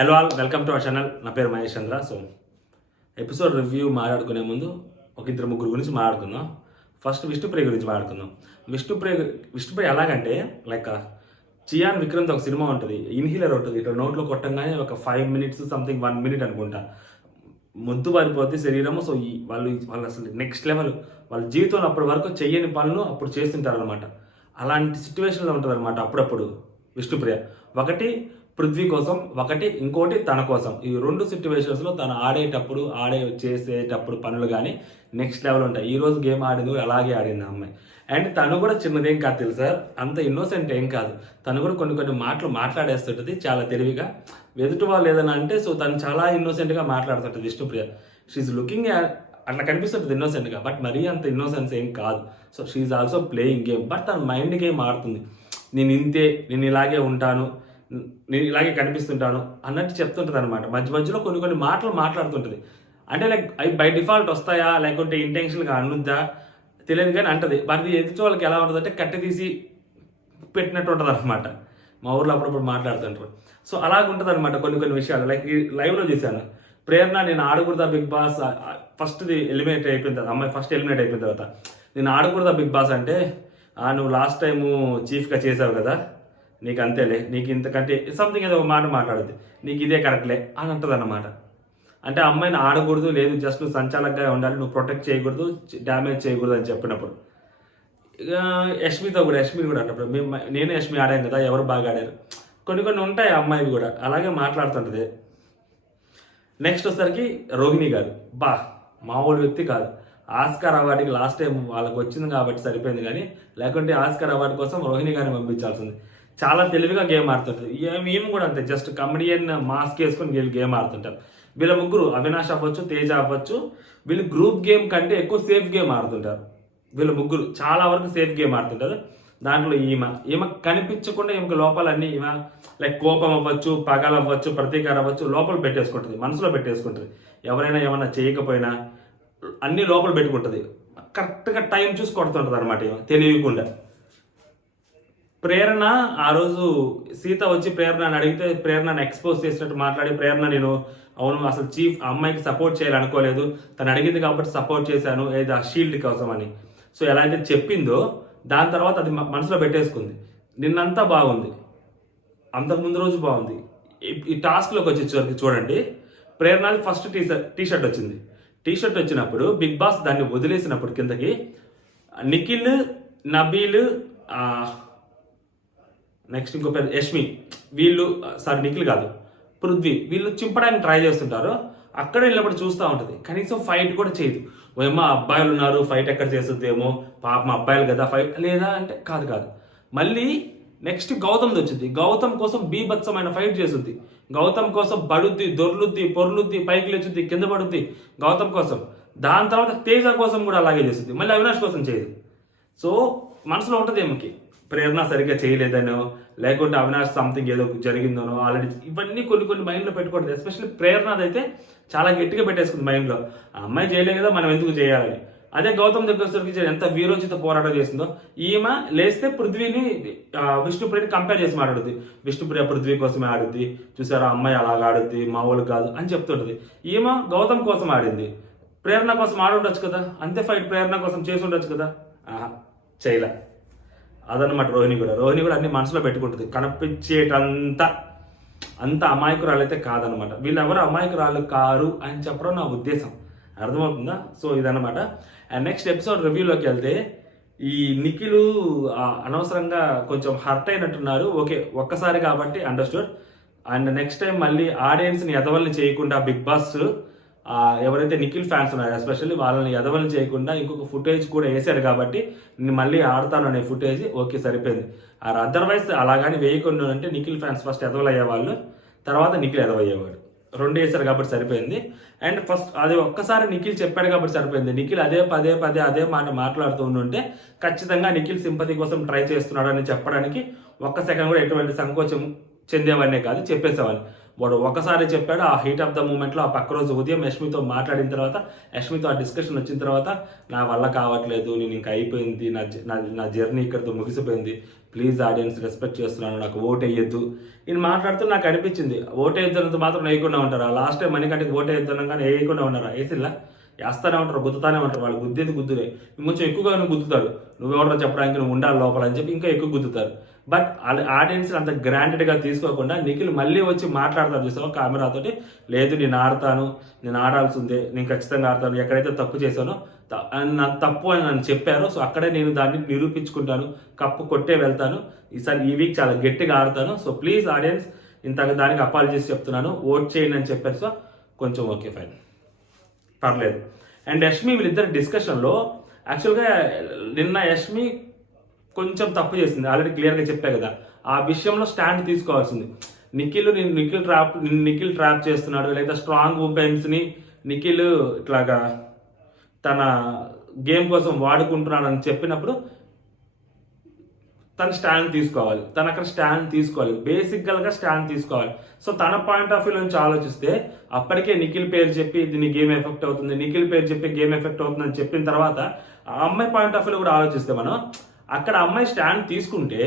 Hello all, welcome to our channel. నా పేరు మహేష్ చంద్ర. So episode review మాట్లాడుకునే ముందు ఒక ఇద్దరు ముగ్గురు గురించి మాట్లాడుకుందాం. ఫస్ట్ విష్ణుప్రియ గురించి మాట్లాడుకుందాం. విష్ణుప్రియ ఎలాగంటే లైక్ చియాన్ విక్రమ్తో ఒక సినిమా ఉంటుంది, ఇన్హీలర్ ఉంటుంది, ఇట్లా నోట్లో కొట్టంగానే ఒక 5 minutes సంథింగ్ 1 minute అనుకుంటా ముద్దు పారిపోద్ది శరీరము. సో వాళ్ళు అసలు నెక్స్ట్ లెవెల్, వాళ్ళ జీవితంలో అప్పటి వరకు చెయ్యని పనులు అప్పుడు చేస్తుంటారు అనమాట. అలాంటి సిచ్యువేషన్లో ఉంటుంది అనమాట అప్పుడప్పుడు విష్ణుప్రియ. ఒకటి పృథ్వీ కోసం, ఇంకోటి తన కోసం. ఈ రెండు సిచ్యువేషన్స్లో తను చేసేటప్పుడు పనులు కానీ నెక్స్ట్ లెవెల్ ఉంటాయి. ఈ రోజు గేమ్ ఆడింది అలాగే ఆడింది ఆ అమ్మాయి. అండ్ తను కూడా చిన్నదేం కాదు తెలుసా, అంత ఇన్నోసెంట్ ఏం కాదు. తను కూడా కొన్ని మాటలు మాట్లాడేస్తుంటుంది చాలా తెలివిగా. ఎదుటి వాళ్ళు ఏదైనా అంటే సో తను చాలా ఇన్నోసెంట్గా మాట్లాడుతుంటుంది విష్ణుప్రియ. షీఈ్ లుకింగ్ అట్లా కనిపిస్తుంటుంది ఇన్నోసెంట్గా, బట్ మరీ అంత ఇన్నోసెన్స్ ఏం కాదు. So she also playing game, but తన మైండ్ గేమ్ ఆడుతుంది. నేను ఇలాగే ఉంటాను, నేను ఇలాగే కనిపిస్తుంటాను అన్నట్టు చెప్తుంటుంది అనమాట. మధ్యలో కొన్ని మాటలు మాట్లాడుతుంటుంది. అంటే లైక్ అవి బై డిఫాల్ట్ వస్తాయా లేకుంటే ఇంటెన్షన్గా అనుద్దా తెలియదు కానీ అంటది. వాటి ఎదుటి వాళ్ళకి ఎలా ఉంటుంది అంటే కట్టె తీసి పెట్టినట్టు ఉంటుంది అనమాట. మా ఊర్లో అప్పుడప్పుడు మాట్లాడుతుంటారు. సో అలాగుంటుంది అనమాట కొన్ని విషయాలు. లైక్ ఈ లైవ్లో చూశాను, ప్రేరణ నేను ఆడకూడదా బిగ్ బాస్, ఫస్ట్ది ఎలిమినేట్ అయిపోయిన తర్వాత, అమ్మాయి ఫస్ట్ ఎలిమినేట్ అయిపోయిన తర్వాత నేను ఆడకూడదా బిగ్ బాస్ అంటే, నువ్వు లాస్ట్ టైము చీఫ్గా చేసావు కదా, నీకు అంతేలే, నీకు ఇంతకంటే సంథింగ్ ఏదో ఒక మాట మాట్లాడుద్ది, నీకు ఇదే కరెక్ట్లే అని అంటుంది అన్నమాట. అంటే అమ్మాయిని ఆడకూడదు, లేదు జస్ట్ నువ్వు సంచాలకుగా ఉండాలి, నువ్వు ప్రొటెక్ట్ చేయకూడదు, డ్యామేజ్ చేయకూడదు అని చెప్పినప్పుడు. ఇక యష్మి కూడా అన్నప్పుడు నేను యష్మి ఆడాను కదా, ఎవరు బాగా ఆడారు, కొన్ని ఉంటాయి అమ్మాయివి కూడా అలాగే మాట్లాడుతుంటుంది. నెక్స్ట్ వచ్చేసరికి రోహిణి గారు, మామూలు వ్యక్తి కాదు. ఆస్కార్ అవార్డుకి లాస్ట్ టైం వాళ్ళకి వచ్చింది కాబట్టి సరిపోయింది, కానీ లేకుంటే ఆస్కార్ అవార్డు కోసం రోహిణి గారిని పంపించాల్సింది. చాలా తెలివిగా గేమ్ ఆడుతుంటారు. మేము కూడా అంతే, జస్ట్ కమెడియన్ మాస్క్ వేసుకొని వీళ్ళు గేమ్ ఆడుతుంటారు. వీళ్ళ ముగ్గురు, అవినాష్ అవ్వచ్చు, తేజ అవ్వచ్చు, వీళ్ళు గ్రూప్ గేమ్ కంటే ఎక్కువ సేఫ్ గేమ్ ఆడుతుంటారు. వీళ్ళ ముగ్గురు చాలా వరకు సేఫ్ గేమ్ ఆడుతుంటారు. దాంట్లో ఈమె కనిపించకుండా ఈమెకు లోపాలన్నీ, ఈమె లైక్ కోపం అవ్వచ్చు, పగలు అవ్వచ్చు, ప్రతీకారం అవ్వచ్చు, లోపల పెట్టేసుకుంటుంది, మనసులో పెట్టేసుకుంటుంది. ఎవరైనా ఏమన్నా చేయకపోయినా అన్ని లోపల పెట్టుకుంటుంది. కరెక్ట్గా టైం చూసి కొడుతుంటుంది అనమాట ఈమె తెలియకుండా. ప్రేరణ ఆ రోజు సీత వచ్చి ప్రేరణని అడిగితే ప్రేరణని ఎక్స్పోజ్ చేసినట్టు మాట్లాడి, ప్రేరణ నేను అవును అసలు చీఫ్ అమ్మాయికి సపోర్ట్ చేయాలనుకోలేదు, తను అడిగింది కాబట్టి సపోర్ట్ చేశాను, ఏది ఆ షీల్డ్ కోసం అని. సో ఎలా అయితే చెప్పిందో దాని తర్వాత అది మనసులో పెట్టేసుకుంది. నిన్నంతా బాగుంది, అంతకుముందు రోజు బాగుంది. ఈ టాస్క్లోకి వచ్చేసరికి చూడండి, ప్రేరణది ఫస్ట్ టీషర్ట్ వచ్చింది. టీషర్ట్ వచ్చినప్పుడు బిగ్ బాస్ దాన్ని వదిలేసినప్పుడు కిందకి నిఖిల్, నబీల్, నెక్స్ట్ ఇంకో పేరు యష్మి, నిఖిల్ కాదు పృథ్వీ, వీళ్ళు చింపడానికి ట్రై చేస్తుంటారు. అక్కడ వెళ్ళినప్పుడు చూస్తూ ఉంటుంది, కనీసం ఫైట్ కూడా చేయదు. ఏమో అబ్బాయిలు ఉన్నారు, ఫైట్ ఎక్కడ చేస్తుందేమో, పాపం అబ్బాయిలు కదా ఫైట్ లేదా అంటే కాదు. మళ్ళీ నెక్స్ట్ గౌతమ్ది వచ్చింది. గౌతమ్ కోసం బీభత్సమైన ఫైట్ చేస్తుంది. గౌతమ్ కోసం పడుద్ది, దొర్లుద్ది, పొర్లుద్ది, పైకి లేచుద్ది, కింద పడుద్ది గౌతమ్ కోసం. దాని తర్వాత తేజ కోసం కూడా అలాగే చేస్తుంది. మళ్ళీ అవినాష్ కోసం చేయదు. సో మనసులో ఉంటుంది ఏమకి, ప్రేరణ సరిగ్గా చేయలేదనో, లేకుంటే అవినాష్ సంథింగ్ ఏదో జరిగిందనో, ఆల్రెడీ ఇవన్నీ కొన్ని మైండ్లో పెట్టుకోవద్దు. ఎస్పెషల్లీ ప్రేరణది అయితే చాలా గట్టిగా పెట్టేసుకుంది మైండ్లో, ఆ అమ్మాయి చేయలేదు కదా మనం ఎందుకు చేయాలని. అదే గౌతమ్ దగ్గర ఎంత వీరోచిత పోరాటం చేసిందో. ఈమె లేస్తే పృథ్వీని విష్ణుప్రియని కంపేర్ చేసి మాట్లాడుద్ది. విష్ణుప్రియ పృథ్వీ కోసమే ఆడుద్ది, చూసారా అమ్మాయి అలాగ ఆడుద్ది, మామూలు కాదు అని చెప్తుంటుంది. ఈమె గౌతమ్ కోసం ఆడింది, ప్రేరణ కోసం ఆడుండొచ్చు కదా, అంతే ఫైట్ ప్రేరణ కోసం చేసి ఉండొచ్చు కదా, చేయలే. అదనమాట రోహిణి కూడా అన్ని మనసులో పెట్టుకుంటుంది. అంత అమాయకురాలు అయితే కాదనమాట. వీళ్ళెవరు అమాయకురాలు కారు అని చెప్పడం నా ఉద్దేశం, అర్థమవుతుందా? సో ఇదనమాట. అండ్ నెక్స్ట్ ఎపిసోడ్ రివ్యూలోకి వెళ్తే, ఈ నిఖిల్ అనవసరంగా కొంచెం హర్ట్ అయినట్టున్నారు. ఓకే, ఒక్కసారి కాబట్టి అండర్స్టూడ్. అండ్ నెక్స్ట్ టైం మళ్ళీ ఆడియన్స్ని ఎదవల్ని చేయకుండా బిగ్ బాస్ ఎవరైతే నిఖిల్ ఫ్యాన్స్ ఉన్నారో ఎస్పెషల్లీ వాళ్ళని ఎదవల్ని చేయకుండా ఇంకొక ఫుటేజ్ కూడా వేసాడు కాబట్టి నేను మళ్ళీ ఆడతాను అనే ఫుటేజ్ ఓకే సరిపోయింది. అదర్వైజ్ అలాగాని వేయకుండా అంటే నిఖిల్ ఫ్యాన్స్ ఫస్ట్ ఎదవలు అయ్యేవాళ్ళు, తర్వాత నిఖిల్ ఎదవయ్యేవాడు. రెండు వేసారు కాబట్టి సరిపోయింది. అండ్ ఫస్ట్ అది ఒక్కసారి నిఖిల్ చెప్పాడు కాబట్టి సరిపోయింది. నిఖిల్ పదే అదే మాట మాట్లాడుతూ ఉంటే ఖచ్చితంగా నిఖిల్ సింపతి కోసం ట్రై చేస్తున్నాడు అని చెప్పడానికి ఒక్క సెకండ్ కూడా ఎటువంటి సంకోచం చెందేవాడినే కాదు, చెప్పేసేవాడిని. వాడు ఒకసారి చెప్పాడు. ఆ హీట్ ఆఫ్ ద మూమెంట్లో ఆ పక్క రోజు ఉదయం యష్మితో మాట్లాడిన తర్వాత, యష్మితో ఆ డిస్కషన్ వచ్చిన తర్వాత నా వల్ల కావట్లేదు, నేను ఇంకా అయిపోయింది, నా జర్నీ ఇక్కడితో ముగిసిపోయింది, ప్లీజ్ ఆడియన్స్ రెస్పెక్ట్ చేస్తున్నాను, నాకు ఓట్ వేయొద్దు. నేను మాట్లాడుతూ నాకు అనిపించింది ఓట్ వేయొద్దు మాత్రం వేయకుండా ఉంటారా? లాస్ట్ టైం మణికంటికి ఓట్ వేయొద్దు కానీ వేయకుండా ఉన్నారా? వేసిల్లా వేస్తానే ఉంటారు, గుద్దుతానే ఉంటారు. వాళ్ళు గుద్దేది గుద్దులే, కొంచెం ఎక్కువగా నువ్వు గుద్దుతాడు, నువ్వెవరో చెప్పడానికి నువ్వు ఉండాలి లోపల అని చెప్పి ఇంకా ఎక్కువ గుద్దుతారు. బట్ ఆడియన్స్ అంత గ్రాంటెడ్గా తీసుకోకుండా నిఖిల్ మళ్ళీ వచ్చి మాట్లాడతారు చూసావా కెమెరాతోటి, లేదు నేను ఆడతాను, నేను ఆడాల్సి ఉంది, నేను ఖచ్చితంగా ఆడతాను, ఎక్కడైతే తప్పు చేశానో నాకు తప్పు అని నన్ను చెప్పారు, సో అక్కడే నేను దాన్ని నిరూపించుకుంటాను, కప్పు కొట్టే వెళ్తాను, ఈసారి ఈ వీక్ చాలా గట్టిగా ఆడతాను, సో ప్లీజ్ ఆడియన్స్ ఇంత దానికి అపాలజీస్ చెప్తున్నాను, ఓట్ చేయండి అని చెప్పారు. సో కొంచెం ఓకే ఫైన్, పర్లేదు. అండ్ యష్మి వీళ్ళిద్దరు డిస్కషన్లో యాక్చువల్గా నిన్న యష్మి కొంచెం తప్పు చేసింది, ఆల్రెడీ క్లియర్గా చెప్పా కదా, ఆ విషయంలో స్టాండ్ తీసుకోవాల్సింది. నిఖిల్ ట్రాప్ చేస్తున్నాడు, లేదా స్ట్రాంగ్ ఉమెన్స్ని నిఖిల్ ఇట్లాగా తన గేమ్ కోసం వాడుకుంటున్నాడు అని చెప్పినప్పుడు తను స్టాండ్ తీసుకోవాలి, తను అక్కడ స్టాండ్ తీసుకోవాలి, బేసిక్గా స్టాండ్ తీసుకోవాలి. సో తన పాయింట్ ఆఫ్ వ్యూ నుంచి ఆలోచిస్తే అప్పటికే నిఖిల్ పేరు చెప్పి దీన్ని గేమ్ ఎఫెక్ట్ అవుతుంది, నిఖిల్ పేరు చెప్పి గేమ్ ఎఫెక్ట్ అవుతుంది అని చెప్పిన తర్వాత ఆ అమ్మాయి పాయింట్ ఆఫ్ వ్యూలో కూడా ఆలోచిస్తే మనం అక్కడ అమ్మాయి స్టాండ్ తీసుకుంటే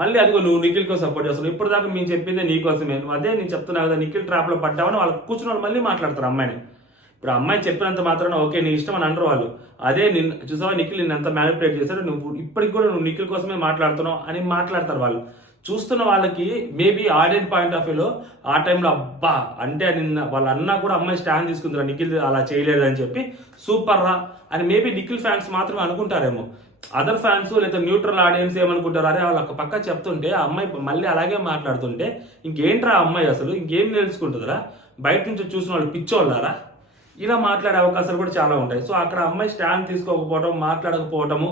మళ్ళీ అదిగో నువ్వు నిఖిల్కి సపోర్ట్ చేస్తున్నావు, ఇప్పుడు దాకా మేము చెప్పిందే నీకోసమే, నువ్వు అదే నేను చెప్తున్నావు కదా నిఖిల్ ట్రాప్లో పడ్డావని వాళ్ళు కూర్చున్న వాళ్ళు మళ్ళీ మాట్లాడతారు అమ్మాయిని. ఇప్పుడు అమ్మాయి చెప్పినంత మాత్రాన ఓకే నీ ఇష్టం అని అంటారు వాళ్ళు, అదే నిన్ను చూసావా నిఖిల్ నిన్ను ఎంత మ్యానిపులేట్ చేశారు, నువ్వు ఇప్పటికి కూడా నువ్వు నిఖిల్ కోసమే మాట్లాడుతున్నావు అని మాట్లాడతారు వాళ్ళు. చూస్తున్న వాళ్ళకి మేబీ ఆడియన్స్ పాయింట్ ఆఫ్ వ్యూలో ఆ టైంలో అబ్బా అంటే నిన్న వాళ్ళ అన్న కూడా అమ్మాయి స్టాండ్ తీసుకుంటారా నిఖిల్ అలా చేయలేదు అని చెప్పి సూపర్ రా అని మేబీ నిఖిల్ ఫ్యాన్స్ మాత్రమే అనుకుంటారేమో. అదర్ ఫ్యాన్స్ లేదా న్యూట్రల్ ఆడియన్స్ ఏమనుకుంటారు, అరే వాళ్ళు ఒక పక్క చెప్తుంటే ఆ అమ్మాయి మళ్ళీ అలాగే మాట్లాడుతుంటే ఇంకేంట్రా అమ్మాయి అసలు ఇంకేం నేర్చుకుంటుందిరా, బయట నుంచి చూసిన వాళ్ళు పిచ్చోళ్ళారా, ఇలా మాట్లాడే అవకాశాలు కూడా చాలా ఉంటాయి. సో అక్కడ అమ్మాయి స్టాండ్ తీసుకోకపోవడం, మాట్లాడకపోవటము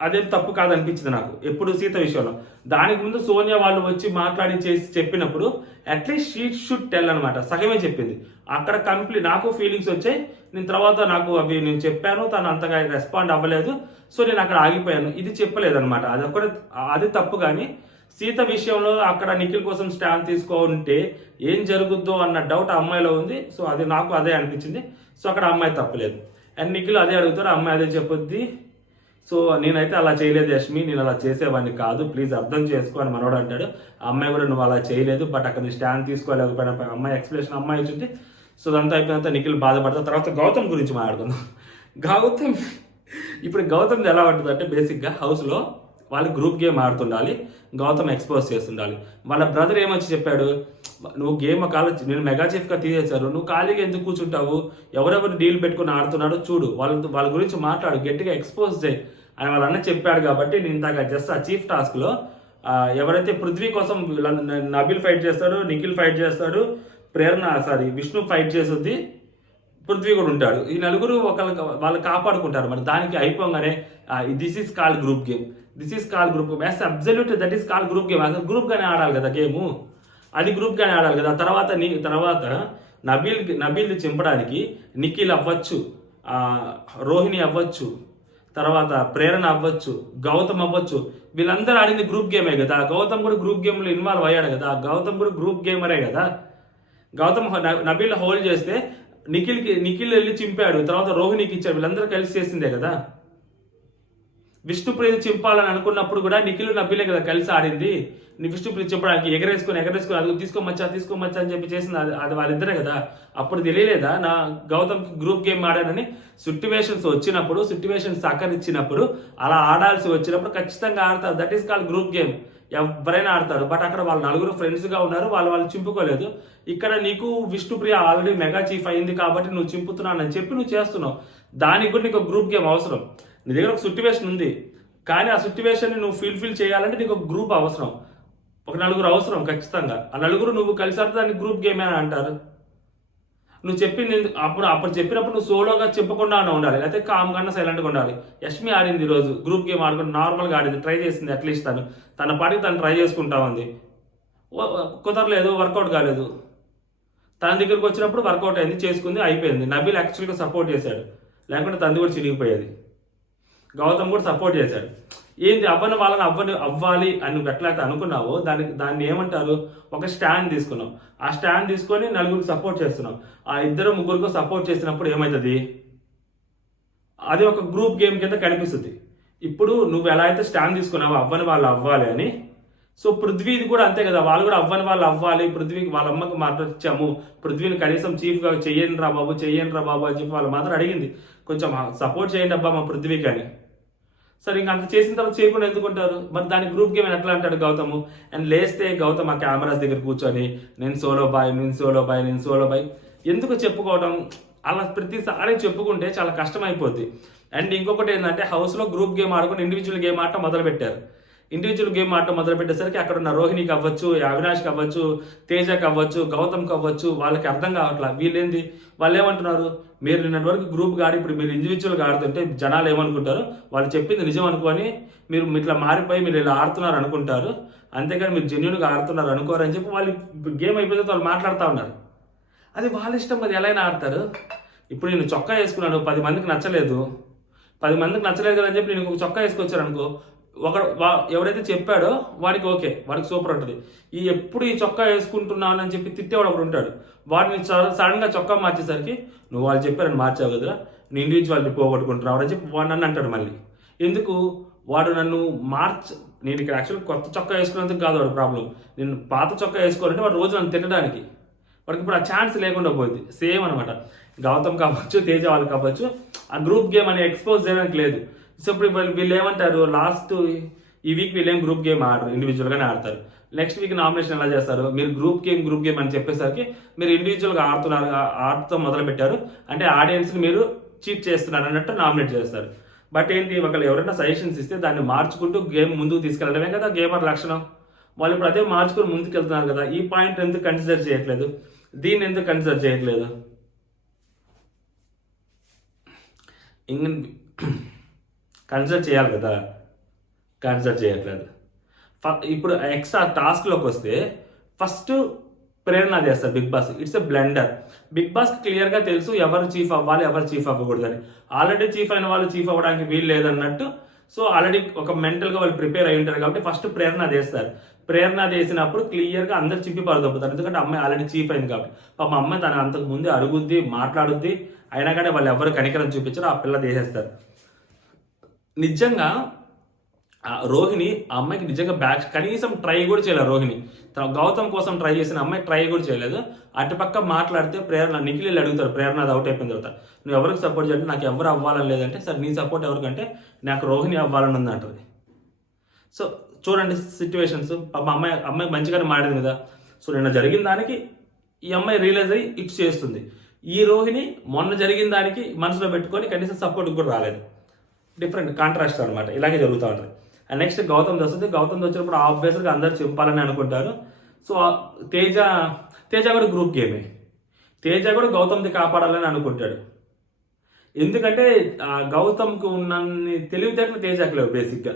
అదేం తప్పు కాదనిపించింది నాకు ఎప్పుడు సీత విషయంలో. దానికి ముందు సోనియా వాళ్ళు వచ్చి మాట్లాడి చేసి చెప్పినప్పుడు అట్లీస్ట్ షీ షుడ్ టెల్ అనమాట, సగమే చెప్పింది. అక్కడ కంప్లీట్ నాకు ఫీలింగ్స్ వచ్చాయి, నేను తర్వాత నాకు అవి నేను చెప్పాను, తను అంతగా రెస్పాండ్ అవ్వలేదు, సో నేను అక్కడ ఆగిపోయాను. ఇది చెప్పలేదన్నమాట, అది తప్పు. కానీ సీత విషయంలో అక్కడ నిఖిల్ కోసం స్టాండ్ తీసుకుంటే ఏం జరుగుద్దో అన్న డౌట్ ఆ అమ్మాయిలో ఉంది. సో అది నాకు అదే అనిపించింది. సో అక్కడ అమ్మాయి తప్పలేదు. అండ్ నిఖిల్ అదే అడుగుతారు, అమ్మాయి అదే చెప్పొద్ది. సో నేనైతే అలా చేయలేదు యష్మి, నేను అలా చేసేవాడిని కాదు, ప్లీజ్ అర్థం చేసుకో అని మనోడు అంటాడు. ఆ అమ్మాయి కూడా నువ్వు అలా చేయలేదు, బట్ అక్కడ నీ స్టాండ్ తీసుకోలేకపోయినా అమ్మాయి ఎక్స్ప్లెనేషన్ అమ్మాయి వచ్చింది. సో అదంతా అయిపోయినంత నిఖిల్ బాధపడతారు. తర్వాత గౌతమ్ గురించి మాట్లాడుకుందాం. గౌతమ్ ఎలా ఉంటుంది అంటే బేసిక్గా హౌస్లో వాళ్ళు గ్రూప్ గేమ్ ఆడుతుండాలి, గౌతమ్ ఎక్స్పోజ్ చేస్తుండాలి. వాళ్ళ బ్రదర్ ఏమొచ్చి చెప్పాడు, నువ్వు గేమ్ నేను మెగా చీఫ్గా తీసేశారు, నువ్వు ఖాళీగా ఎందుకు కూర్చుంటావు, ఎవరెవరు డీల్ పెట్టుకుని ఆడుతున్నాడో చూడు, వాళ్ళ గురించి మాట్లాడు, గట్టిగా ఎక్స్పోజ్ చేయి అని వాళ్ళ అన్న చెప్పాడు. కాబట్టి నేను ఇందాక జస్ట్ ఆ చీఫ్ టాస్క్లో ఎవరైతే పృథ్వీ కోసం నబిల్ ఫైట్ చేస్తాడు, నిఖిల్ ఫైట్ చేస్తాడు, విష్ణు ఫైట్ చేస్తుంది, పృథ్వీ కూడా ఉంటాడు, ఈ నలుగురు వాళ్ళు కాపాడుకుంటారు. మరి దానికి అయిపోగానే this is called group game, as absolute that is called group game. అసలు గ్రూప్గానే ఆడాలి కదా గేము, అది గ్రూప్గానే ఆడాలి కదా. తర్వాత నబీల్ని చింపడానికి నిఖిల్ అవ్వచ్చు, రోహిణి అవ్వచ్చు, తర్వాత ప్రేరణ అవ్వచ్చు, గౌతమ్ అవ్వచ్చు, వీళ్ళందరూ ఆడింది గ్రూప్ గేమే కదా. గౌతమ్ కూడా గ్రూప్ గేమ్లో ఇన్వాల్వ్ అయ్యాడు కదా, గౌతమ్ కూడా గ్రూప్ గేమరే కదా. గౌతమ్ నబీల్ హోల్డ్ చేస్తే నిఖిల్ వెళ్ళి చింపాడు, తర్వాత రోహిణికి ఇచ్చాడు, వీళ్ళందరూ కలిసి చేసిందే కదా. విష్ణుప్రియ చింపాలని అనుకున్నప్పుడు కూడా నిఖిల్ నబీలే కదా కలిసి ఆడింది. విష్ణుప్రియ చింపడానికి ఎగరేసుకొని అది తీసుకోమచ్చా అని చెప్పి చేసింది అది వాళ్ళిద్దరే కదా. అప్పుడు తెలియలేదా నా గౌతమ్ గ్రూప్ గేమ్ ఆడానని? సిట్యువేషన్స్ వచ్చినప్పుడు, సిట్యువేషన్స్ సహకరించినప్పుడు, అలా ఆడాల్సి వచ్చినప్పుడు ఖచ్చితంగా ఆడతారు. That is called group game. ఎవరైనా ఆడతారు. బట్ అక్కడ వాళ్ళు నలుగురు ఫ్రెండ్స్గా ఉన్నారు, వాళ్ళు చింపుకోలేదు. ఇక్కడ నీకు విష్ణుప్రియ ఆల్రెడీ మెగా చీఫ్ అయింది కాబట్టి నువ్వు చింపుతున్నానని చెప్పి నువ్వు చేస్తున్నావు. దానికి కూడా నీకు గ్రూప్ గేమ్ అవసరం. నీ దగ్గర ఒక సిట్యువేషన్ ఉంది, కానీ ఆ సిట్యువేషన్ని నువ్వు ఫుల్ఫిల్ చేయాలంటే నీకు ఒక గ్రూప్ అవసరం, ఒక నలుగురు అవసరం ఖచ్చితంగా. ఆ నలుగురు నువ్వు కలిసి ఆడితే దాన్ని గ్రూప్ గేమ్ అని అంటారు. నువ్వు చెప్పింది అప్పుడు చెప్పినప్పుడు నువ్వు సోలోగా చెప్పకుండా ఉండాలి, లేకపోతే కామ్గా సైలెంట్గా ఉండాలి. యష్మి ఆడింది ఈరోజు గ్రూప్ గేమ్ ఆడుకుని నార్మల్గా ఆడింది, ట్రై చేసింది. అట్లీస్ట్ తన పాటికి తను ట్రై చేసుకుంటా ఉంది. కుదరలేదు, వర్కౌట్ కాలేదు. తన దగ్గరికి వచ్చినప్పుడు వర్కౌట్ అయింది, చేసుకుంది, అయిపోయింది. నబీల్ యాక్చువల్గా సపోర్ట్ చేశాడు, లేకుంటే తనది కూడా చిరిగిపోయేది. గౌతమ్ కూడా సపోర్ట్ చేశాడు. ఏంది అవ్వని వాళ్ళని అవ్వాలి అని నువ్వు ఎట్లయితే అనుకున్నావో దాన్ని ఏమంటారు, ఒక స్టాండ్ తీసుకున్నావు. ఆ స్టాండ్ తీసుకొని నలుగురికి సపోర్ట్ చేస్తున్నావు. ఆ ఇద్దరు ముగ్గురికి సపోర్ట్ చేసినప్పుడు ఏమవుతుంది, అది ఒక గ్రూప్ గేమ్ కింద కనిపిస్తుంది. ఇప్పుడు నువ్వు ఎలా అయితే స్టాండ్ తీసుకున్నావో అవ్వని వాళ్ళు అవ్వాలి అని, సో పృథ్వీది కూడా అంతే కదా, వాళ్ళు కూడా అవ్వని వాళ్ళు అవ్వాలి, పృథ్వీకి వాళ్ళ అమ్మకి మాట్లాడిచ్చాము, పృథ్వీని కనీసం చీఫ్గా చెయ్యండి రా బాబు అని చెప్పి వాళ్ళ మాత్రం అడిగింది, కొంచెం సపోర్ట్ చేయండి అబ్బా మా పృథ్వీకి అని. సరే ఇంకా అంత చేసిన తర్వాత చేయకుండా ఎందుకుంటారు, మరి దాని గ్రూప్ గేమ్ అని ఎట్లా అంటాడు గౌతమ్. అండ్ లేస్తే గౌతమ్ ఆ కెమెరాస్ దగ్గర కూర్చొని నేను సోలో బాయ్ ఎందుకు చెప్పుకోవడం, అలా ప్రతిసారి చెప్పుకుంటే చాలా కష్టం అయిపోద్ది. అండ్ ఇంకొకటి ఏంటంటే హౌస్లో గ్రూప్ గేమ్ ఆడుకుని ఇండివిజువల్ గేమ్ ఆడటం మొదలుపెట్టారు. ఇండివిజువల్ గేమ్ ఆడటం మొదలుపెట్టేసరికి అక్కడ ఉన్న రోహిణికి అవ్వచ్చు, అవినాష్కి అవ్వచ్చు, తేజకి అవ్వచ్చు, గౌతమ్కి అవ్వచ్చు, వాళ్ళకి అర్థం కావట్లా. వాళ్ళు ఏమంటున్నారు, మీరు నిన్నటి వరకు గ్రూప్గా ఆడి ఇప్పుడు మీరు ఇండివిజువల్గా ఆడుతుంటే జనాలు ఏమనుకుంటారు, వాళ్ళు చెప్పింది నిజం అనుకొని మీరు ఇట్లా మారిపోయి మీరు ఇలా ఆడుతున్నారు అనుకుంటారు, అంతేగాని మీరు జెన్యున్గా ఆడుతున్నారు అనుకోరు అని చెప్పి వాళ్ళు గేమ్ అయిపోతే వాళ్ళు మాట్లాడుతూ ఉన్నారు. అది వాళ్ళ ఇష్టం, అది ఎలా అయినా ఆడతారు. ఇప్పుడు నేను చొక్కా వేసుకున్నాను, 10 మందికి నచ్చలేదు కదా అని చెప్పి నేను ఒక చొక్కా వేసుకొచ్చాను అనుకో, ఎవరైతే చెప్పాడో వాడికి ఓకే, వాడికి సూపర్ ఉంటుంది. ఎప్పుడు ఈ చొక్కా వేసుకుంటున్నాను అని చెప్పి తిట్టేవాడు ఒకడు ఉంటాడు, వాడిని సడన్గా చొక్కా మార్చేసరికి నువ్వు వాళ్ళు చెప్పారని మార్చావు కదరా, నీ ఇండివిజువాలిటీ పోగొట్టుకుంటున్నావు అని చెప్పి వాడు నన్ను అంటాడు. మళ్ళీ ఎందుకు వాడు నన్ను నేను ఇక్కడ యాక్చువల్గా కొత్త చొక్కా వేసుకున్నందుకు కాదు వాడు ప్రాబ్లం, నేను పాత చొక్కా వేసుకోవాలంటే వాడు రోజు నన్ను తిట్టడానికి, వాడికి ఇప్పుడు ఆ ఛాన్స్ లేకుండా పోయింది. సేమ్ అనమాట, గౌతమ్ కావచ్చు, తేజ వాళ్ళకి కావచ్చు, ఆ గ్రూప్ గేమ్ అని ఎక్స్పోజ్ చేయడానికి లేదు. సో ఇప్పుడు వీళ్ళు ఏమంటారు, లాస్ట్ ఈ వీక్ వీళ్ళు ఏం గ్రూప్ గేమ్ ఆడరు, ఇండివిజువల్గానే ఆడతారు. నెక్స్ట్ వీక్ నామినేషన్ ఎలా చేస్తారు, మీరు గ్రూప్ గేమ్ అని చెప్పేసరికి మీరు ఇండివిజువల్గా ఆడుతూ మొదలు పెట్టారు అంటే ఆడియన్స్ని మీరు చీట్ చేస్తున్నారు అన్నట్టు నామినేట్ చేస్తారు. బట్ ఏంటి, ఒకళ్ళు ఎవరైనా సజెషన్స్ ఇస్తే దాన్ని మార్చుకుంటూ గేమ్ ముందుకు తీసుకెళ్ళడమే కదా గేమర్ లక్షణం. వాళ్ళు ఇప్పుడు అదే మార్చుకుని ముందుకు వెళ్తున్నారు కదా. ఈ పాయింట్ ఎందుకు కన్సిడర్ చేయట్లేదు, దీన్ని ఎందుకు కన్సిడర్ చేయట్లేదు? కన్సిడర్ చేయాలి కదా, కన్సిడర్ చేయట్లేదు. ఇప్పుడు ఎక్స్ట్రా టాస్క్లోకి వస్తే ఫస్ట్ ప్రేరణ చేస్తారు Bigg Boss. It's a blender. Bigg బాస్కి క్లియర్గా తెలుసు ఎవరు చీఫ్ అవ్వాలి, ఎవరు చీఫ్ అవ్వకూడదని. ఆల్రెడీ చీఫ్ అయిన వాళ్ళు చీఫ్ అవ్వడానికి వీలు లేదన్నట్టు, సో ఆల్రెడీ ఒక మెంటల్గా వాళ్ళు ప్రిపేర్ అయి ఉంటారు కాబట్టి ఫస్ట్ ప్రేరణ చేస్తారు. ప్రేరణ చేసినప్పుడు క్లియర్గా అందరు చింపి పరదొప్పుతారు, ఎందుకంటే అమ్మాయి ఆల్రెడీ చీఫ్ అయింది కాబట్టి. పాపం అమ్మాయి తన అంతకు ముందే అరుగుద్ది, మాట్లాడుద్ది, అయినా కానీ వాళ్ళు ఎవరు కనికరం చూపించారు, ఆ పిల్ల చేసేస్తారు. నిజంగా రోహిణి ఆ అమ్మాయికి నిజంగా కనీసం ట్రై కూడా చేయలేదు. రోహిణి గౌతమ్ కోసం ట్రై చేసిన అమ్మాయి ట్రై కూడా చేయలేదు. అటుపక్క మాట్లాడితే ప్రేరణ నిఖిల్ అడుగుతారు, ప్రేరణ అది అవుట్ అయిపోయిన తర్వాత నువ్వు ఎవరికి సపోర్ట్ చేయాలంటే నాకు ఎవరు అవ్వాలని లేదంటే, సరే నీ సపోర్ట్ ఎవరికంటే నాకు రోహిణి అవ్వాలని ఉంది అంటుంది. సో చూడండి సిచ్యువేషన్స్, అమ్మాయి మంచిగానే మాడింది కదా. సో నిన్న జరిగిన దానికి ఈ అమ్మాయి రియలైజ్ అయ్యి ఇట్స్ చేస్తుంది. ఈ రోహిణి మొన్న జరిగిన దానికి మనసులో పెట్టుకొని కనీసం సపోర్ట్ కూడా రాలేదు. డిఫరెంట్ కాంట్రాస్ట్ అనమాట, ఇలాగే జరుగుతూ ఉంటుంది. అండ్ నెక్స్ట్ గౌతమ్ వస్తుంది. గౌతమ్ వచ్చినప్పుడు ఆబ్వియస్గా అందరు చెప్పాలని అనుకుంటారు. సో తేజ కూడా గ్రూప్ గేమే, తేజ కూడా గౌతమ్ది కాపాడాలని అనుకుంటాడు. ఎందుకంటే గౌతమ్కి ఉన్నన్ని తెలివితేటలు తేజకి లేవు. బేసిక్గా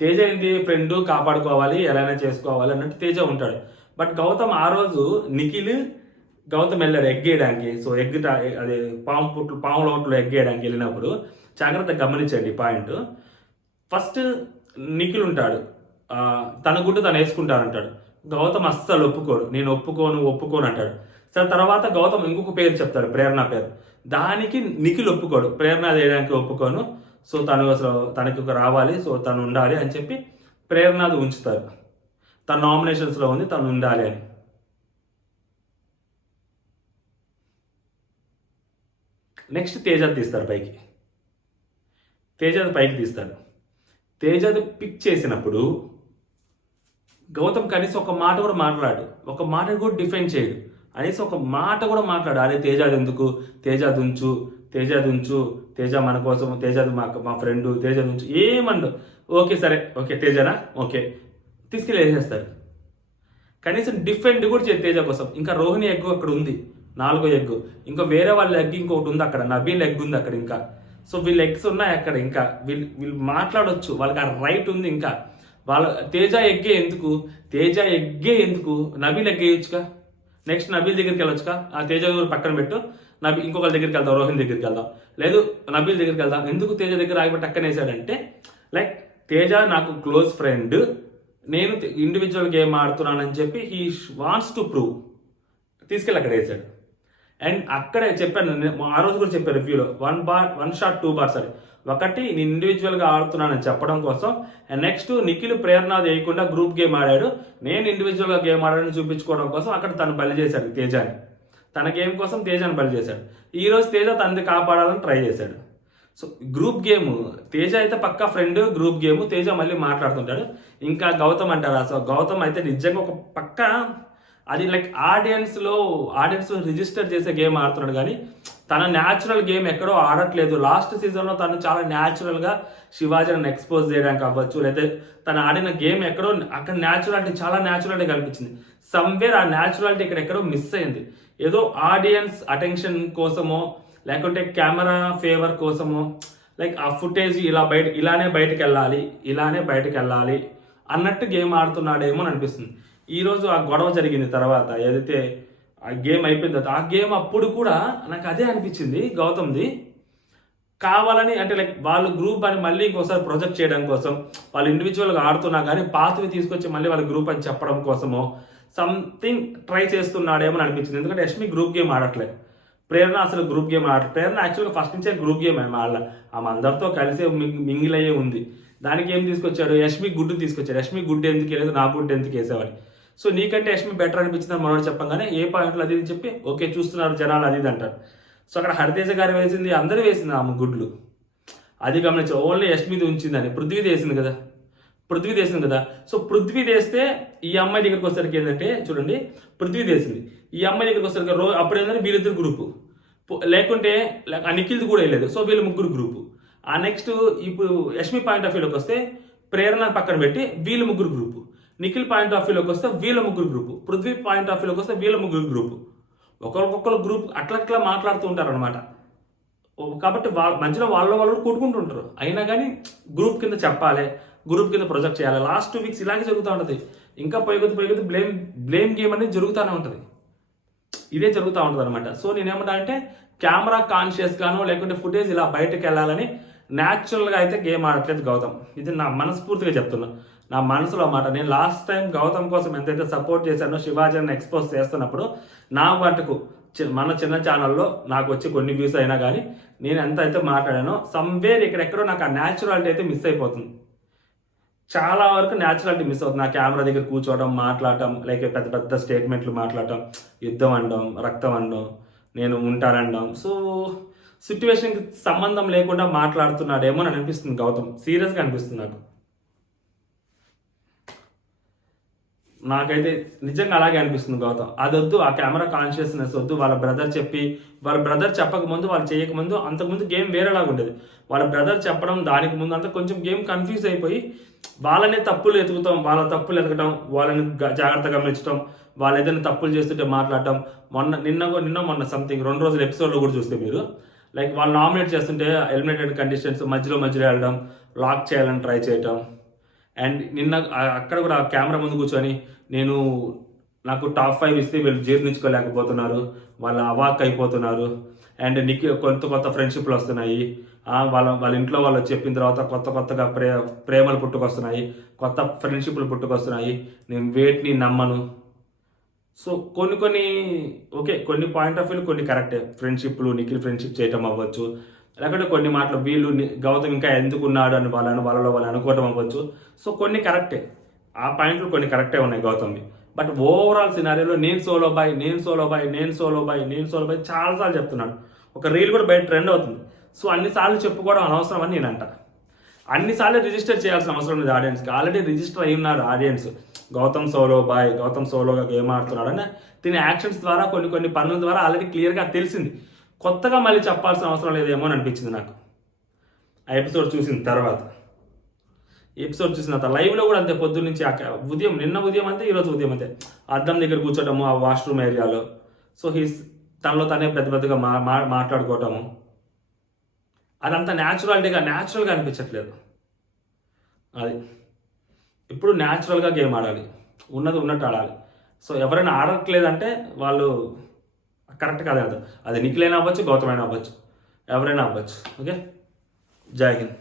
తేజ ఏంటి, ఫ్రెండ్ కాపాడుకోవాలి, ఎలా చేసుకోవాలి అన్నట్టు తేజ ఉంటాడు. బట్ గౌతమ్ ఆ రోజు గౌతమ్ వెళ్ళాడు ఎగ్గేయడానికి. సో అదే పాము లోట్లో ఎగ్గేయడానికి వెళ్ళినప్పుడు జాగ్రత్తగా గమనించండి ఈ పాయింట్. ఫస్ట్ నిఖిల్ ఉంటాడు, తన గుడ్డు తను వేసుకుంటానంటాడు. గౌతమ్ అస్సలు ఒప్పుకోడు, నేను ఒప్పుకోను అంటాడు. సరే తర్వాత గౌతమ్ ఇంకొక పేరు చెప్తాడు, ప్రేరణ పేరు. దానికి నిఖిల్ ఒప్పుకోడు, ప్రేరణ చేయడానికి ఒప్పుకోను, సో తను అసలు తనకి రావాలి, సో తను ఉండాలి అని చెప్పి ప్రేరణది ఉంచుతారు. తన నామినేషన్స్లో ఉంది, తను ఉండాలి అని. నెక్స్ట్ తేజాది తీస్తాడు పైకి, పైకి తీస్తాడు. తేజాది పిక్ చేసినప్పుడు గౌతమ్ కనీసం ఒక మాట కూడా మాట్లాడు, ఒక మాట కూడా డిఫెండ్ చేయడు, అనేసి ఒక మాట కూడా మాట్లాడు. అరే తేజాది ఎందుకు, తేజాది ఉంచు, తేజ మన కోసం, తేజాది మా ఫ్రెండ్, తేజాది ఉంచు ఏమండు. ఓకే సరే, ఓకే తేజనా, ఓకే తీసుకెళ్ళి వేసేస్తారు. కనీసం డిఫెండ్ కూడా చేయదు తేజ కోసం. ఇంకా రోహిణి ఎగ్గు అక్కడ ఉంది, 4వ ఎగ్గు. ఇంకా వేరే వాళ్ళ ఎగ్ ఇంకొకటి ఉంది అక్కడ, నబీల్ ఎగ్ ఉంది అక్కడ ఇంకా. సో వీళ్ళ ఎగ్స్ ఉన్నాయి అక్కడ, ఇంకా వీళ్ళు మాట్లాడవచ్చు, వాళ్ళకి ఆ రైట్ ఉంది. ఇంకా తేజ ఎగ్గే ఎందుకు, నబీల్ ఎగ్ వేయొచ్చుగా, నెక్స్ట్ నబీల్ దగ్గరికి వెళ్ళొచ్చుగా. ఆ తేజ పక్కన పెట్టు, ఇంకొకరి దగ్గరికి వెళ్దాం, రోహిన్ దగ్గరికి వెళ్దాం, లేదు నబీల్ దగ్గరికి వెళ్దాం. ఎందుకు తేజ దగ్గర ఆగిపోయి టక్కన వేసాడంటే లైక్ తేజ నాకు క్లోజ్ ఫ్రెండ్, నేను ఇండివిజువల్ గేమ్ ఆడుతున్నానని చెప్పి హీ వాంట్స్ టు ప్రూవ్, తీసుకెళ్ళి అక్కడ వేసాడు. అండ్ అక్కడే చెప్పాను, ఆ రోజు కూడా చెప్పాను రివ్యూలో, 1 షాట్ 2 బార్స్ అని. ఒకటి నేను ఇండివిజువల్గా ఆడుతున్నానని చెప్పడం కోసం, అండ్ నెక్స్ట్ నిఖిల్ ప్రేరణ వేయకుండా గ్రూప్ గేమ్ ఆడాడు, నేను ఇండివిజువల్గా గేమ్ ఆడాడని చూపించుకోవడం కోసం అక్కడ తను బలి చేశాడు తేజాని. తన గేమ్ కోసం తేజాని బలి చేశాడు. ఈరోజు తేజ తనది కాపాడాలని ట్రై చేశాడు. సో గ్రూప్ గేమ్ తేజ అయితే పక్కా ఫ్రెండ్, గ్రూప్ గేమ్ తేజ మళ్ళీ మాట్లాడుతుంటాడు. ఇంకా గౌతమ్ అంటారు, అసలు గౌతమ్ అయితే నిజంగా ఒక పక్క అది లైక్ ఆడియన్స్ రిజిస్టర్ చేసే గేమ్ ఆడుతున్నాడు, కానీ తన న్యాచురల్ గేమ్ ఎక్కడో ఆడట్లేదు. లాస్ట్ సీజన్లో తను చాలా న్యాచురల్గా శివాజీని ఎక్స్పోజ్ చేయడానికి అవ్వచ్చు, లేదా తను ఆడిన గేమ్ ఎక్కడో అక్కడ న్యాచురాలిటీ చాలా న్యాచురాలిటీ కనిపించింది. సమ్వేర్ ఆ న్యాచురాలిటీ ఇక్కడ ఎక్కడో మిస్ అయింది. ఏదో ఆడియన్స్ అటెన్షన్ కోసమో లేకుంటే కెమెరా ఫేవర్ కోసమో లైక్ ఆ ఫుటేజ్ ఇలానే బయటకు వెళ్ళాలి అన్నట్టు గేమ్ ఆడుతున్నాడేమో అని అనిపిస్తుంది. ఈరోజు ఆ గొడవ జరిగింది తర్వాత, ఏదైతే ఆ గేమ్ అయిపోయిన తర్వాత, ఆ గేమ్ అప్పుడు కూడా నాకు అదే అనిపించింది, గౌతమ్ది కావాలని అంటే లైక్ వాళ్ళు గ్రూప్ అని మళ్ళీ ఇంకోసారి ప్రొజెక్ట్ చేయడం కోసం, వాళ్ళు ఇండివిజువల్గా ఆడుతున్నా కానీ పాతవి తీసుకొచ్చి మళ్ళీ వాళ్ళ గ్రూప్ అని చెప్పడం కోసమో సంథింగ్ ట్రై చేస్తున్నాడేమో అని అనిపించింది. ఎందుకంటే యష్మి గ్రూప్ గేమ్ ఆడట్లేదు, ప్రేరణ అసలు గ్రూప్ గేమ్ ఆడట్లేదు. ప్రేరణ యాక్చువల్గా ఫస్ట్ నుంచే గ్రూప్ గేమ్ ఆమె అందరితో కలిసి మింగిల్ అయ్యే ఉంది. దానికి ఏం తీసుకొచ్చాడు, యష్మి గుడ్డు తీసుకొచ్చాడు. యష్మి గుడ్డు ఎందుకు వేయలేదు, నా గుడ్డు ఎందుకు వేసేవాడి. సో నీకంటే యష్మి బెటర్ అనిపించిందని మనోడు చెప్పంగానే ఏ పాయింట్లో అది చెప్పి ఓకే చూస్తున్నారు జనాలు అది అంటారు. సో అక్కడ హరితేజ గారు వేసింది, అందరూ వేసింది ఆమె గుడ్లు, అది గమనించి ఓన్లీ యష్మిది ఉంచిందని. పృథ్వీ వేసింది కదా. సో పృథ్వీ వేస్తే ఈ అమ్మాయి దగ్గరికి వచ్చేసరికి ఏంటంటే చూడండి, పృథ్వీ వేసింది, ఈ అమ్మాయి దగ్గరికి వచ్చేసరికి అప్పుడు ఏంటంటే వీళ్ళిద్దరు గ్రూపు, లేకుంటే ఆ నిఖిల్ది కూడా వెళ్ళలేదు. సో వీళ్ళు ముగ్గురు గ్రూపు. ఆ నెక్స్ట్ ఇప్పుడు యష్మి పాయింట్ ఆఫ్ వ్యూలోకి వస్తే ప్రేరణ పక్కన పెట్టి వీళ్ళు ముగ్గురు గ్రూపు, నిఖిల్ పాయింట్ ఆఫ్ వ్యూలోకి వస్తే వీళ్ళ ముగ్గురు గ్రూపు, పృథ్వీ పాయింట్ ఆఫ్ వ్యూలోకి వస్తే వీళ్ళ ముగ్గురు గ్రూపు. ఒకరికొకరు గ్రూప్ అట్లా మాట్లాడుతూ ఉంటారు అనమాట. కాబట్టి మధ్యలో వాళ్ళు కొట్టుకుంటుంటారు. అయినా కానీ గ్రూప్ కింద చెప్పాలి, గ్రూప్ కింద ప్రొజెక్ట్ చేయాలి. లాస్ట్ 2 వీక్స్ ఇలాగే జరుగుతూ ఉంటుంది. ఇంకా పోయి బ్లేమ్ గేమ్ అనేది జరుగుతూనే ఉంటుంది. ఇదే జరుగుతూ ఉంటుంది అనమాట. సో నేనేమంటా అంటే కెమెరా కాన్షియస్ గాను లేకుంటే ఫుటేజ్ ఇలా బయటకు వెళ్ళాలని న్యాచురల్గా అయితే గేమ్ ఆడట్లేదు గౌతమ్. ఇది నా మనస్ఫూర్తిగా చెప్తున్నా, నా మనసులో మాట. నేను లాస్ట్ టైం గౌతమ్ కోసం ఎంతైతే సపోర్ట్ చేశానో, శివాజీని ఎక్స్పోజ్ చేస్తున్నప్పుడు నా మటుకు మన చిన్న ఛానల్లో నాకు వచ్చి కొన్ని వ్యూస్ అయినా కానీ నేను ఎంత అయితే మాట్లాడానో సమ్వేర్ ఇక్కడెక్కడో నాకు ఆ న్యాచురాలిటీ అయితే మిస్ అయిపోతుంది. చాలా వరకు న్యాచురాలిటీ మిస్ అవుతుంది. నా కెమెరా దగ్గర కూర్చోవడం, మాట్లాడటం, లేక పెద్ద స్టేట్మెంట్లు మాట్లాడటం, యుద్ధం అనడం, రక్తం అనడం, నేను ఉంటానడం. సో సిచ్యువేషన్కి సంబంధం లేకుండా మాట్లాడుతున్నాడేమో అని అనిపిస్తుంది గౌతమ్. సీరియస్గా అనిపిస్తుంది నాకైతే నిజంగా అలాగే అనిపిస్తుంది గౌతమ్. అదొద్దు, ఆ కెమెరా కాన్షియస్నెస్ వద్దు. వాళ్ళ బ్రదర్ చెప్పకముందు, వాళ్ళు చేయకముందు, అంతకుముందు గేమ్ వేరేలాగా ఉండేది. వాళ్ళ బ్రదర్ చెప్పడం దానికి ముందు అంతా కొంచెం గేమ్ కన్ఫ్యూజ్ అయిపోయి వాళ్ళనే తప్పులు ఎతకటం, వాళ్ళని జాగ్రత్తగా గమనించడం, వాళ్ళు ఏదైనా తప్పులు చేస్తుంటే మాట్లాడటం. మొన్న సంథింగ్ 2 రోజుల ఎపిసోడ్లో కూడా చూస్తే మీరు లైక్ వాళ్ళు నామినేట్ చేస్తుంటే ఎలిమినేటెడ్ కంటెస్టెంట్స్ మధ్యలో వెళ్ళడం, లాక్ చేయాలని ట్రై చేయటం. అండ్ నిన్న అక్కడ కూడా కెమెరా ముందు కూర్చొని నాకు టాప్ 5 ఇస్తే వీళ్ళు జీర్ణించుకోలేకపోతున్నారు, వాళ్ళు అవాక్ అయిపోతున్నారు. అండ్ నీకు కొత్త ఫ్రెండ్షిప్లు వస్తున్నాయి, వాళ్ళ ఇంట్లో వాళ్ళు చెప్పిన తర్వాత కొత్తగా ప్రేమలు పుట్టుకొస్తున్నాయి, కొత్త ఫ్రెండ్షిప్లు పుట్టుకొస్తున్నాయి, నేను వేటిని నమ్మను. సో కొన్ని పాయింట్ ఆఫ్ వ్యూ కొన్ని కరెక్టే. ఫ్రెండ్షిప్లు, నిఖిల్ ఫ్రెండ్షిప్ చేయటం అవ్వచ్చు, లేకుంటే కొన్ని మాటలు వీళ్ళు గౌతమ్ ఇంకా ఎందుకున్నాడు అని వాళ్ళలో వాళ్ళు అనుకోవటం అవ్వచ్చు. సో కొన్ని కరెక్టే, ఆ పాయింట్లు కొన్ని కరెక్టే ఉన్నాయి గౌతమ్వి. బట్ ఓవరాల్ సినారియోలో నేను సోలో బాయ్ చాలాసార్లు చెప్తున్నాడు. ఒక రీల్ కూడా బయట ట్రెండ్ అవుతుంది. సో అన్నిసార్లు చెప్పుకోవడం అనవసరం అని నేను అంట. అన్నిసార్లు రిజిస్టర్ చేయాల్సిన అవసరం లేదు ఆడియన్స్కి. ఆల్రెడీ రిజిస్టర్ అయి ఉన్నారు ఆడియన్స్. గౌతమ్ సోలోగా గేమ్ ఆడుతున్నాడు అని దీని యాక్షన్స్ ద్వారా కొన్ని పనుల ద్వారా ఆల్రెడీ క్లియర్గా తెలిసింది. కొత్తగా మళ్ళీ చెప్పాల్సిన అవసరం లేదేమో అని అనిపించింది నాకు ఆ ఎపిసోడ్ చూసిన తర్వాత. లైవ్లో కూడా అంతే, పొద్దున్న నుంచి నిన్న ఉదయం అంతే, ఈరోజు ఉదయం అంతే, అద్దం దగ్గర కూర్చోటము, ఆ వాష్రూమ్ ఏరియాలో. సో తనలో తనే పెద్దగా మాట్లాడుకోవటము, అదంతా న్యాచురల్గా అనిపించట్లేదు. అది ఇప్పుడు న్యాచురల్గా గేమ్ ఆడాలి, ఉన్నది ఉన్నట్టు ఆడాలి. సో ఎవరైనా ఆడట్లేదంటే వాళ్ళు కరెక్ట్ కాదు అది నిఖిలైనా అవ్వచ్చు, గౌతమ్ అయినా అవ్వచ్చు, ఎవరైనా అవ్వచ్చు. ఓకే, జై హింద్.